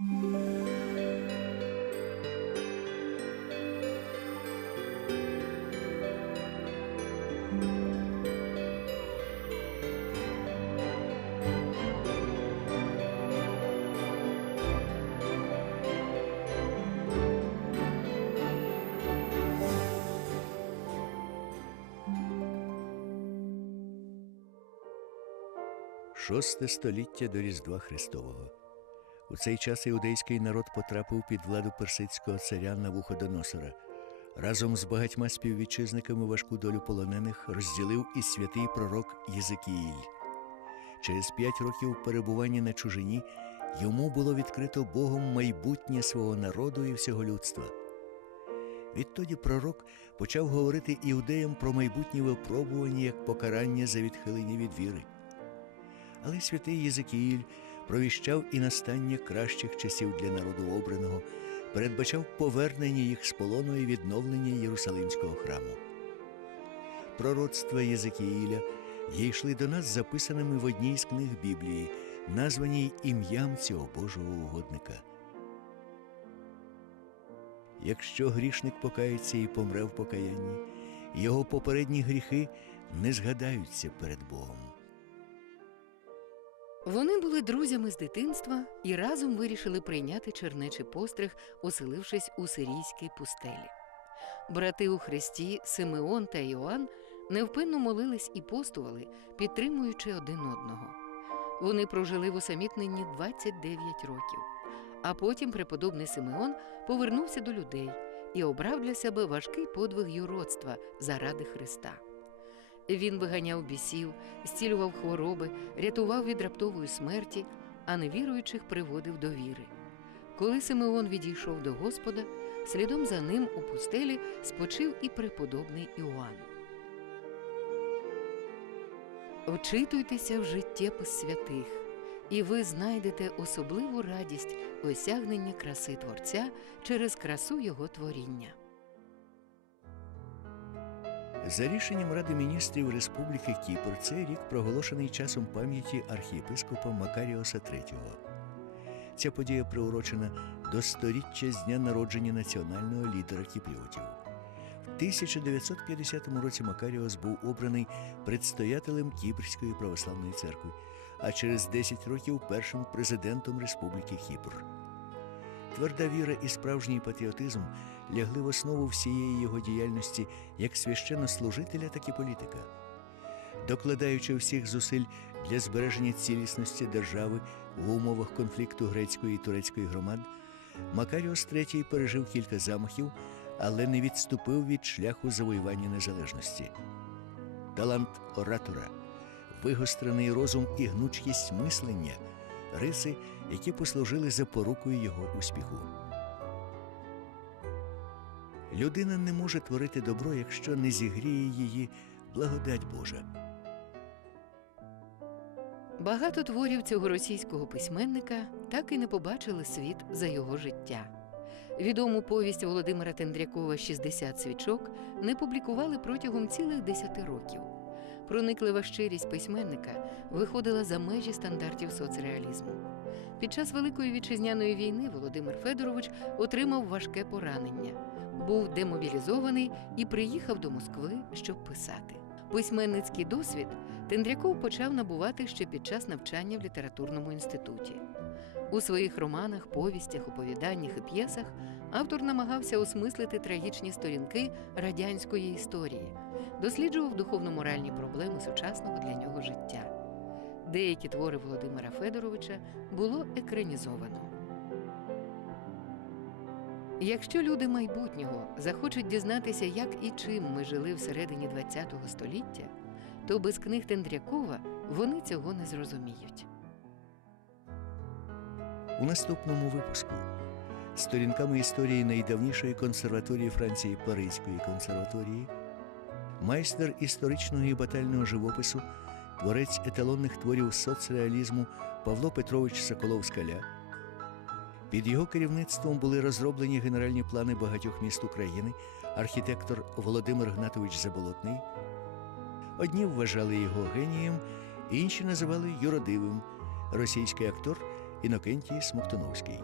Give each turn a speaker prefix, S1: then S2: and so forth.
S1: Шосте століття до Різдва Христового. У цей час іудейський народ потрапив під владу персидського царя Навуходоносора. Разом з багатьма співвітчизниками важку долю полонених розділив і святий пророк Єзекіїль. Через п'ять років перебування на чужині йому було відкрито Богом майбутнє свого народу і всього людства. Відтоді пророк почав говорити іудеям про майбутнє випробування як покарання за відхилення від віри. Але святий Єзекіїль провіщав і настання кращих часів для народу обраного, передбачав повернення їх з полону і відновлення Єрусалимського храму. Пророцтва Єзекіїля йшли до нас записаними в одній з книг Біблії, названій ім'ям цього Божого угодника. Якщо грішник покається і помре в покаянні, його попередні гріхи не згадаються перед Богом.
S2: Вони були друзями з дитинства і разом вирішили прийняти чернечий постриг, оселившись у сирійській пустелі. Брати у Христі Симеон та Іоанн невпинно молились і постували, підтримуючи один одного. Вони прожили в усамітненні 29 років, а потім преподобний Симеон повернувся до людей і обрав для себе важкий подвиг юродства заради Христа. Він виганяв бісів, зцілював хвороби, рятував від раптової смерті, а невіруючих приводив до віри. Коли Симеон відійшов до Господа, слідом за ним у пустелі спочив і преподобний Іоанн. Вчитуйтеся в життєпис святих, і ви знайдете особливу радість осягнення краси Творця через красу Його творіння.
S1: За рішенням Ради міністрів Республіки Кіпр цей рік проголошений часом пам'яті архієпископа Макаріоса III. Ця подія приурочена до сторіччя з дня народження національного лідера кіпріотів. В 1950 році Макаріос був обраний предстоятелем Кіпрської православної церкви, а через 10 років першим президентом Республіки Кіпр. Тверда віра і справжній патріотизм лягли в основу всієї його діяльності як священнослужителя, так і політика. Докладаючи всіх зусиль для збереження цілісності держави в умовах конфлікту грецької і турецької громад, Макаріос III пережив кілька замахів, але не відступив від шляху завоювання незалежності. Талант оратора, вигострений розум і гнучкість мислення риси, які послужили запорукою його успіху. Людина не може творити добро, якщо не зігріє її благодать Божа.
S2: Багато творів цього російського письменника так і не побачили світ за його життя. Відому повість Володимира Тендрякова «60 свічок не публікували протягом цілих десяти років. Прониклива щирість письменника виходила за межі стандартів соцреалізму. Під час Великої вітчизняної війни Володимир Федорович отримав важке поранення, був демобілізований і приїхав до Москви, щоб писати. Письменницький досвід Тендряков почав набувати ще під час навчання в літературному інституті. У своїх романах, повістях, оповіданнях і п'єсах автор намагався осмислити трагічні сторінки радянської історії, досліджував духовно-моральні проблеми сучасного для нього життя. Деякі твори Володимира Федоровича було екранізовано. Якщо люди майбутнього захочуть дізнатися, як і чим ми жили всередині ХХ століття, то без книг Тендрякова вони цього не зрозуміють.
S1: У наступному випуску сторінками історії найдавнішої консерваторії Франції Паризької консерваторії, майстер історичного і батального живопису, творець еталонних творів соцреалізму Павло Петрович Соколов Скаля. Під його керівництвом були розроблені генеральні плани багатьох міст України, архітектор Володимир Гнатович Заболотний. Одні вважали його генієм, інші називали юродивим, російський актор Інокентій Смоктуновський.